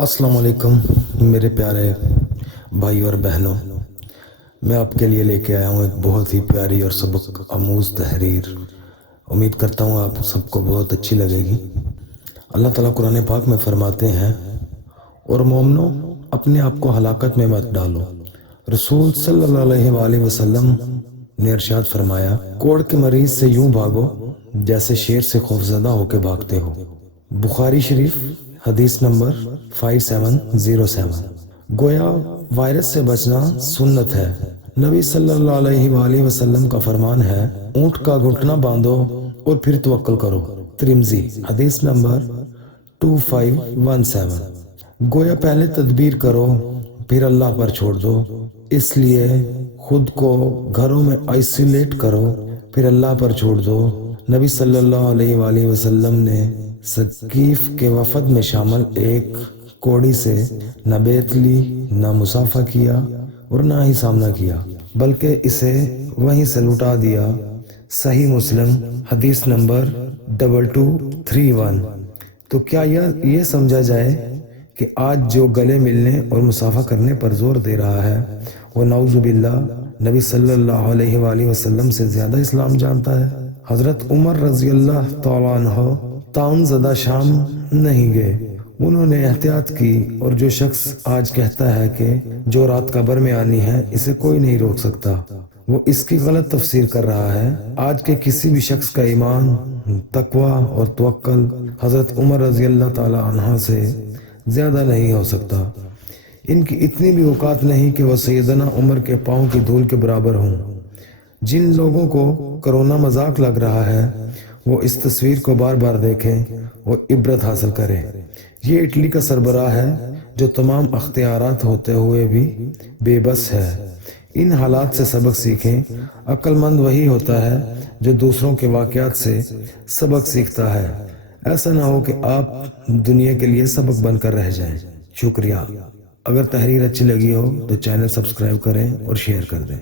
السلام علیکم میرے پیارے بھائی اور بہنوں، میں آپ کے لیے لے کے آیا ہوں ایک بہت ہی پیاری اور سبق آموز تحریر۔ امید کرتا ہوں آپ سب کو بہت اچھی لگے گی۔ اللہ تعالیٰ قرآن پاک میں فرماتے ہیں، اور مومنو اپنے آپ کو ہلاکت میں مت ڈالو۔ رسول صلی اللہ علیہ وآلہ وسلم نے ارشاد فرمایا، کوڑ کے مریض سے یوں بھاگو جیسے شیر سے خوفزدہ ہو کے بھاگتے ہو۔ بخاری شریف حدیث نمبر 5707۔ گویا وائرس سے بچنا سنت ہے۔ نبی صلی اللہ علیہ وآلہ وسلم کا فرمان ہے، اونٹ کا گھٹنا باندھو اور پھر توکل کرو۔ ترمذی حدیث نمبر 2517۔ گویا پہلے تدبیر کرو پھر اللہ پر چھوڑ دو، اس لیے خود کو گھروں میں آئسولیٹ کرو پھر اللہ پر چھوڑ دو۔ نبی صلی اللہ علیہ وآلہ وسلم نے ثقیف کے وفد میں شامل ایک کوڑی سے نہ بیعت لی، نہ مصافحہ کیا اور نہ ہی سامنا کیا، بلکہ اسے وہیں سے لٹا دیا۔ صحیح مسلم حدیث نمبر 2231۔ تو کیا یہ سمجھا جائے کہ آج جو گلے ملنے اور مصافحہ کرنے پر زور دے رہا ہے وہ نعوذ باللہ نبی صلی اللہ علیہ وآلہ وسلم سے زیادہ اسلام جانتا ہے؟ حضرت عمر رضی اللہ تعالیٰ عنہ طاعون زدہ شام نہیں گئے، انہوں نے احتیاط کی، اور جو شخص آج کہتا ہے کہ جو رات قبر میں آنی ہے اسے کوئی نہیں روک سکتا، وہ اس کی غلط تفسیر کر رہا ہے۔ آج کے کسی بھی شخص کا ایمان، تقوی اور توکل حضرت عمر رضی اللہ تعالیٰ عنہ سے زیادہ نہیں ہو سکتا۔ ان کی اتنی بھی اوقات نہیں کہ وہ سیدنا عمر کے پاؤں کی دھول کے برابر ہوں۔ جن لوگوں کو کرونا مذاق لگ رہا ہے وہ اس تصویر کو بار بار دیکھیں اور عبرت حاصل کریں۔ یہ اٹلی کا سربراہ ہے جو تمام اختیارات ہوتے ہوئے بھی بے بس ہے۔ ان حالات سے سبق سیکھیں۔ عقل مند وہی ہوتا ہے جو دوسروں کے واقعات سے سبق سیکھتا ہے۔ ایسا نہ ہو کہ آپ دنیا کے لیے سبق بن کر رہ جائیں۔ شکریہ۔ اگر تحریر اچھی لگی ہو تو چینل سبسکرائب کریں اور شیئر کر دیں۔